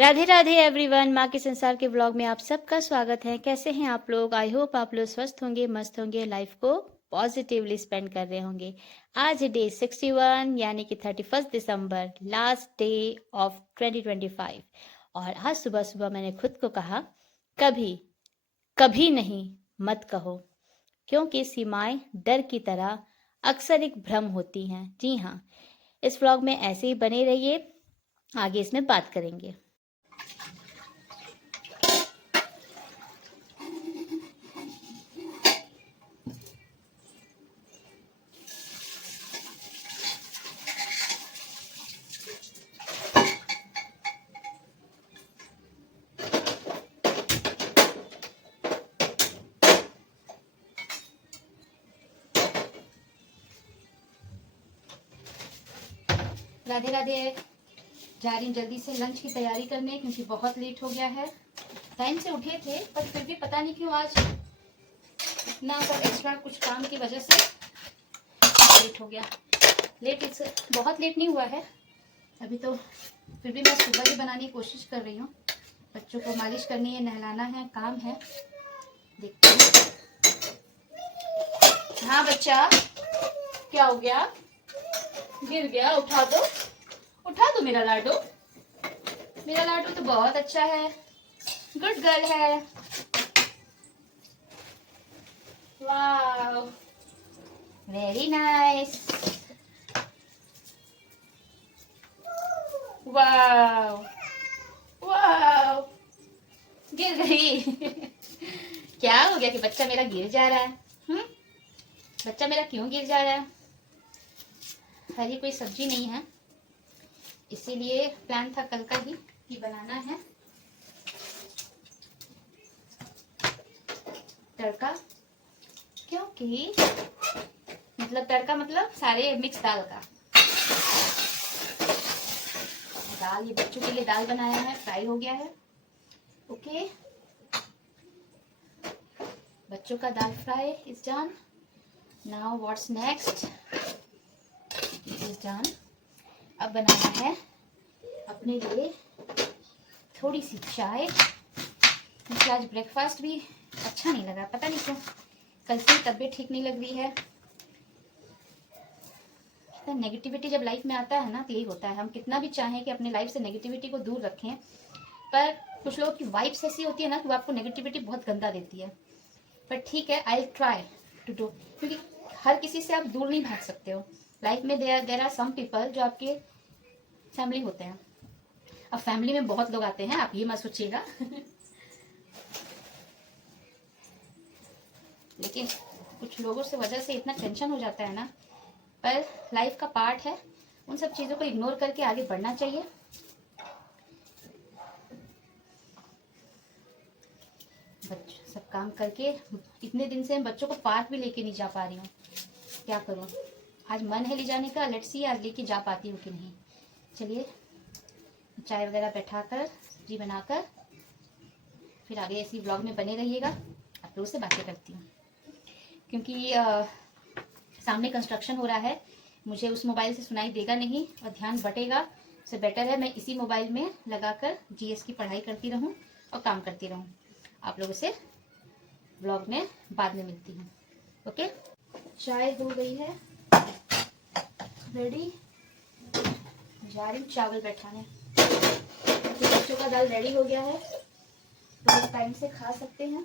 Radhe Radhe everyone, माँ के संसार के ब्लॉग में आप सबका स्वागत है। कैसे हैं आप लोग? आई होप आप लोग स्वस्थ होंगे, मस्त होंगे, लाइफ को पॉजिटिवली स्पेंड कर रहे होंगे। आज है डे 61 यानी कि 31 दिसंबर, लास्ट डे ऑफ 2025। और आज सुबह सुबह मैंने खुद को कहा, कभी कभी नहीं मत कहो, क्योंकि सीमाएं डर की तरह अक्सर एक भ्रम होती हैं। जी हाँ, इस ब्लॉग में ऐसे ही बने रहिए, आगे इसमें बात करेंगे। राधे राधे। जा रही हूँ जल्दी से लंच की तैयारी करने, क्योंकि बहुत लेट हो गया है। टाइम से उठे थे पर फिर भी पता नहीं क्यों आज इतना सब एक्स्ट्रा कुछ काम की वजह से लेट हो गया। बहुत लेट नहीं हुआ है अभी तो, फिर भी मैं सुबह ही बनाने की कोशिश कर रही हूँ। बच्चों को मालिश करनी है, नहलाना है, काम है, देखते हैं। हाँ बच्चा, क्या हो गया? गिर गया? उठा दो, उठा दो मेरा लाडो। मेरा लाडो तो बहुत अच्छा है, गुड गर्ल है। वाव, वेरी नाइस। वाव वाव, गिर गई। क्या हो गया कि बच्चा मेरा गिर जा रहा है? बच्चा मेरा क्यों गिर जा रहा है? हरी कोई सब्जी नहीं है, इसीलिए प्लान था कल का ही कि बनाना है तड़का। क्योंकि मतलब तड़का मतलब सारे मिक्स दाल का। दाल, ये बच्चों के लिए दाल बनाया है, फ्राई हो गया है। ओके, बच्चों का dal fry is done. Now what's next is done. अब बनाना है अपने लिए थोड़ी सी चाय, क्योंकि आज ब्रेकफास्ट भी अच्छा नहीं लगा, पता नहीं क्यों। कल से तबीयत ठीक नहीं लग रही है। तो नेगेटिविटी जब लाइफ में आता है ना तो यही होता है। हम कितना भी चाहें कि अपने लाइफ से नेगेटिविटी को दूर रखें, पर कुछ लोगों की वाइब्स ऐसी होती है ना कि वो आपको नेगेटिविटी बहुत गंदा देती है। पर ठीक है, आई ट्राई टू डू, क्योंकि हर किसी से आप दूर नहीं भाग सकते हो। लाइफ में देयर आर सम पीपल जो आपके फैमिली होते हैं। अब फैमिली में बहुत लोग आते हैं, आप ये मत सोचिएगा। लेकिन कुछ लोगों से वजह से इतना टेंशन हो जाता है ना, पर लाइफ का पार्ट है। उन सब चीजों को इग्नोर करके आगे बढ़ना चाहिए। सब काम करके इतने दिन से बच्चों को पार्क भी लेके नहीं जा पा रही हूँ, क्या करूँ। आज मन है ले जाने का, लेट्स सी आज लेके जा पाती हूँ कि नहीं। चलिए, चाय वगैरह बैठाकर, सब्जी बनाकर, फिर आगे ऐसी ब्लॉग में बने रहिएगा। आप लोगों से बातें करती हूँ, क्योंकि सामने कंस्ट्रक्शन हो रहा है। मुझे उस मोबाइल से सुनाई देगा नहीं और ध्यान बटेगा। उससे बेटर है मैं इसी मोबाइल में लगाकर जीएस की पढ़ाई करती रहूं और काम करती रहूं। आप लोगों से ब्लॉग में बाद में मिलती हूँ। ओके, चाय हो गई है रेडी, जा रही हूँ चावल बैठाने। तो बच्चों का दाल रेडी हो गया है, तो टाइम से खा सकते हैं।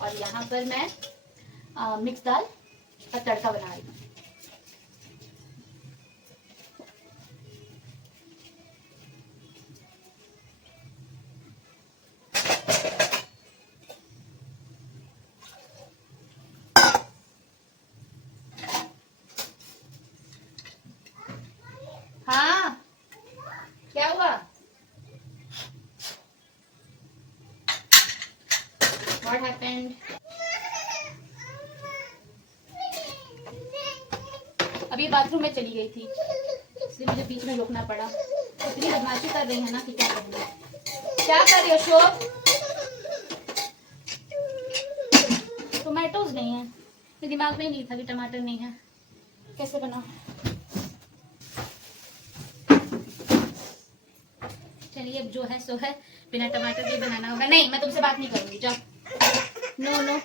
और यहाँ पर मैं मिक्स दाल का तड़का बना रही हूँ। अभी बाथरूम में चली गई थी, इसलिए मुझे बीच में रोकना पड़ा। इतनी बदमाशी कर रही है ना कि क्या करूँगी। क्या कर रही हो शोभ? टोमेटोज नहीं है, मेरे दिमाग में ही नहीं था कि टमाटर नहीं है, कैसे बनाऊं। चलिए अब जो है सो है, बिना टमाटर के बनाना होगा। नहीं, मैं तुमसे बात नहीं करूंगी, जाओ। नो नो,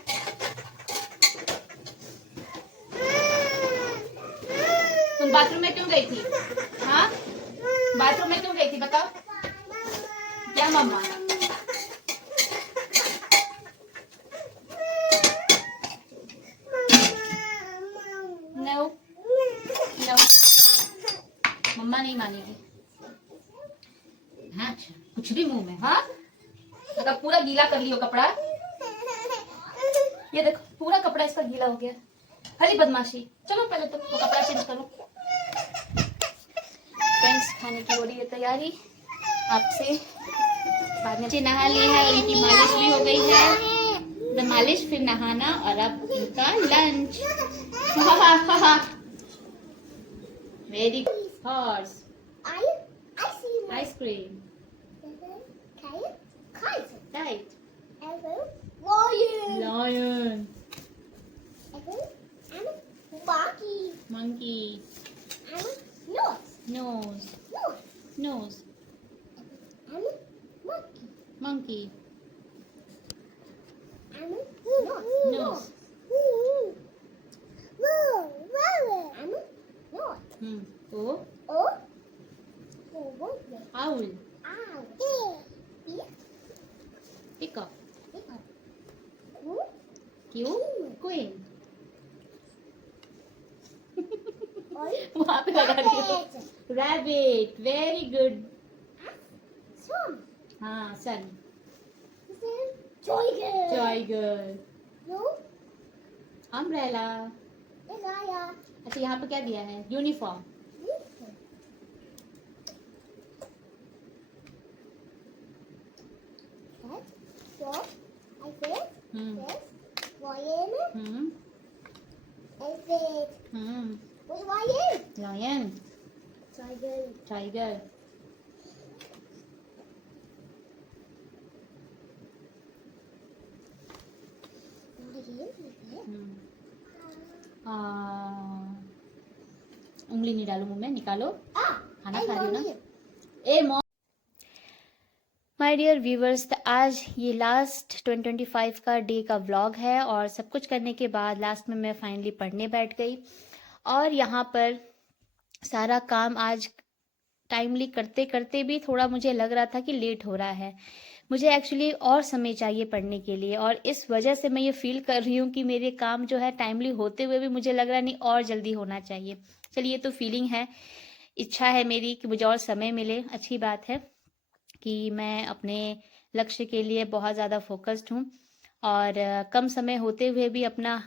तुम बाथरूम में क्यों गई थी? हाँ, बाथरूम में क्यों गई थी बताओ। क्या मम्मा? नो नो, मम्मा नहीं मानेगी। हाँ, कुछ भी मुंह में। हाँ, मतलब पूरा गीला कर लियो कपड़ा। ये देखो पूरा कपड़ा इसका गीला हो गया। हरी बदमाशी। चलो पहले तो कपड़ा चेंज करो। फ्रेंड्स, खाने की हो रही है तैयारी। आपसे बाद में नहा ली है, इनकी मालिश भी हो गई है। द मालिश, फिर नहाना और अब इनका lunch. Very horse ice cream right lion monkey nose monkey nose owl peacock queen वहां पे लगा रही हो। Rabbit, very good. हाँ, सन टाइगर अम्ब्रेला। अच्छा, यहाँ पे क्या दिया है? यूनिफॉर्म। लायन टाइगर उंगली नहीं डालू मुंह में, निकालो। खाना खा रही हो ना? ए मॉम। माय डियर व्यूवर्स, आज ये लास्ट 2025 का डे का व्लॉग है और सब कुछ करने के बाद लास्ट में मैं फाइनली पढ़ने बैठ गई। और यहाँ पर सारा काम आज टाइमली करते करते भी थोड़ा मुझे लग रहा था कि लेट हो रहा है। मुझे एक्चुअली और समय चाहिए पढ़ने के लिए और इस वजह से मैं ये फील कर रही हूँ कि मेरे काम जो है टाइमली होते हुए भी मुझे लग रहा नहीं और जल्दी होना चाहिए। चलिए, ये तो फीलिंग है, इच्छा है मेरी कि मुझे और समय मिले। अच्छी बात है कि मैं अपने लक्ष्य के लिए बहुत ज़्यादा फोकस्ड हूँ और कम समय होते हुए भी अपना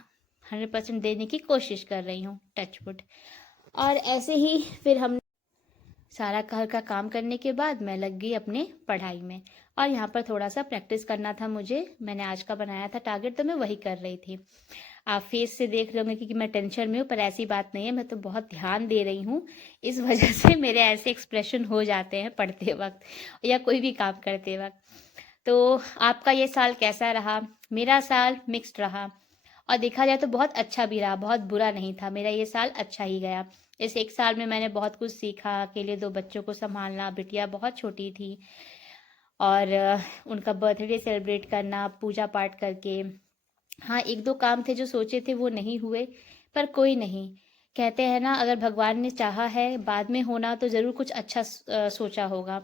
100% देने की कोशिश कर रही हूँ, टच वुड। और ऐसे ही फिर हम सारा घर का काम करने के बाद मैं लग गई अपने पढ़ाई में और यहाँ पर थोड़ा सा प्रैक्टिस करना था मुझे। मैंने आज का बनाया था टारगेट, तो मैं वही कर रही थी। आप फेस से देख रहे होंगे कि मैं टेंशन में हूँ, पर ऐसी बात नहीं है, मैं तो बहुत ध्यान दे रही हूँ। इस वजह से मेरे ऐसे एक्सप्रेशन हो जाते हैं पढ़ते वक्त या कोई भी काम करते वक्त। तो आपका ये साल कैसा रहा? मेरा साल मिक्स्ड रहा और देखा जाए तो बहुत अच्छा भी रहा, बहुत बुरा नहीं था। मेरा ये साल अच्छा ही गया। इस एक साल में मैंने बहुत कुछ सीखा। अकेले 2 बच्चों को संभालना, बिटिया बहुत छोटी थी और उनका बर्थडे सेलिब्रेट करना पूजा पाठ करके। हाँ, 1-2 काम थे जो सोचे थे वो नहीं हुए, पर कोई नहीं। कहते हैं ना, अगर भगवान ने चाहा है बाद में होना तो ज़रूर कुछ अच्छा सोचा होगा।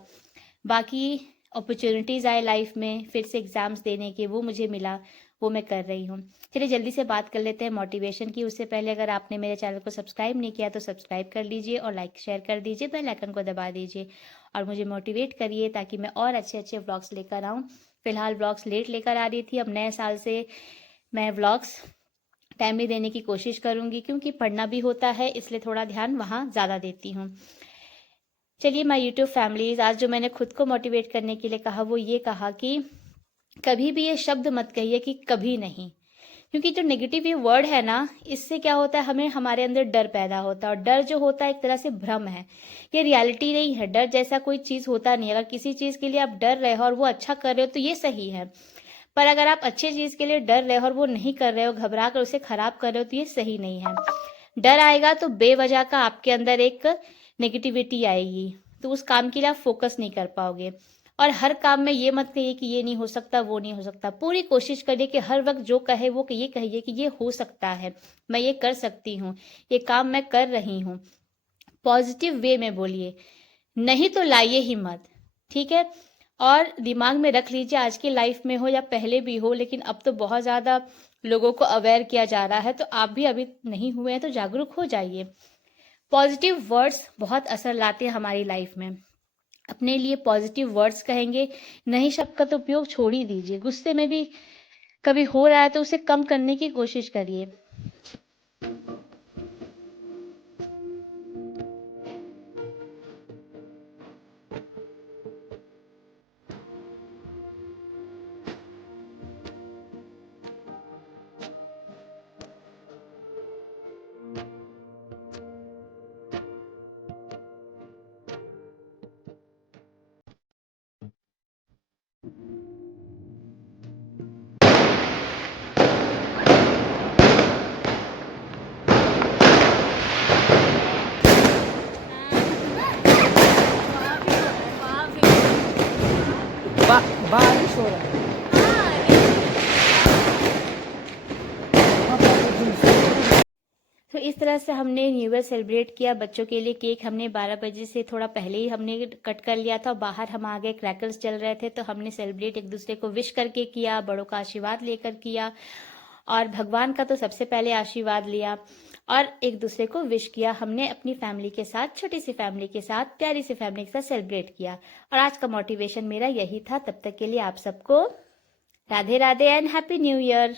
बाकी अपॉर्चुनिटीज़ आए लाइफ में फिर से एग्ज़ाम्स देने के, वो मुझे मिला, वो मैं कर रही हूँ। चलिए जल्दी से बात कर लेते हैं मोटिवेशन की। उससे पहले अगर आपने मेरे चैनल को सब्सक्राइब नहीं किया तो सब्सक्राइब कर लीजिए और लाइक शेयर कर दीजिए, बेल आइकन को दबा दीजिए और मुझे मोटिवेट करिए ताकि मैं और अच्छे अच्छे व्लॉग्स लेकर आऊँ। फिलहाल व्लॉग्स लेट लेकर आ रही थी, अब नए साल से मैं व्लॉग्स टाइमली देने की कोशिश करूँगी क्योंकि पढ़ना भी होता है, इसलिए थोड़ा ध्यान वहाँ ज़्यादा देती हूँ। चलिए माय यूट्यूब फैमिलीज़, आज जो मैंने खुद को मोटिवेट करने के लिए कहा वो ये कहा कि कभी भी ये शब्द मत कहिए कि कभी नहीं। क्योंकि जो नेगेटिव ये वर्ड है ना, इससे क्या होता है, हमें हमारे अंदर डर पैदा होता है, और डर जो होता है एक तरह से भ्रम है, ये रियलिटी नहीं है। डर जैसा कोई चीज़ होता नहीं है। अगर किसी चीज़ के लिए आप डर रहे हो और वो अच्छा कर रहे हो तो ये सही है, पर अगर आप अच्छी चीज़ के लिए डर रहे हो और वो नहीं कर रहे हो, घबरा कर उसे खराब कर रहे हो, तो ये सही नहीं है। डर आएगा तो बेवजह का आपके अंदर एक नेगेटिविटी आएगी, तो उस काम के लिए आप फोकस नहीं कर पाओगे। और हर काम में ये मत कहिए कि ये नहीं हो सकता, वो नहीं हो सकता। पूरी कोशिश करिए कि हर वक्त जो कहे वो ये कहिए कि ये हो सकता है, मैं ये कर सकती हूँ, ये काम मैं कर रही हूँ। पॉजिटिव वे में बोलिए, नहीं तो लाइए ही मत, ठीक है। और दिमाग में रख लीजिए, आज की लाइफ में हो या पहले भी हो, लेकिन अब तो बहुत ज़्यादा लोगों को अवेयर किया जा रहा है, तो आप भी अभी नहीं हुए हैं तो जागरूक हो जाइए। पॉजिटिव वर्ड्स बहुत असर लाते हैं हमारी लाइफ में। अपने लिए पॉजिटिव वर्ड्स कहेंगे, नहीं शब्द का तो उपयोग छोड़ ही दीजिए। गुस्से में भी कभी हो रहा है तो उसे कम करने की कोशिश करिए। बारिश हो रहा है। तो इस तरह से हमने न्यू ईयर सेलिब्रेट किया। बच्चों के लिए केक हमने 12 बजे से थोड़ा पहले ही हमने कट कर लिया था। बाहर हम आ गए, क्रैकर्स चल रहे थे, तो हमने सेलिब्रेट एक दूसरे को विश करके किया, बड़ों का आशीर्वाद लेकर किया, और भगवान का तो सबसे पहले आशीर्वाद लिया और एक दूसरे को विश किया। हमने अपनी फैमिली के साथ, छोटी सी फैमिली के साथ, प्यारी सी फैमिली के साथ सेलिब्रेट किया। और आज का मोटिवेशन मेरा यही था। तब तक के लिए आप सबको Radhe Radhe and happy new year.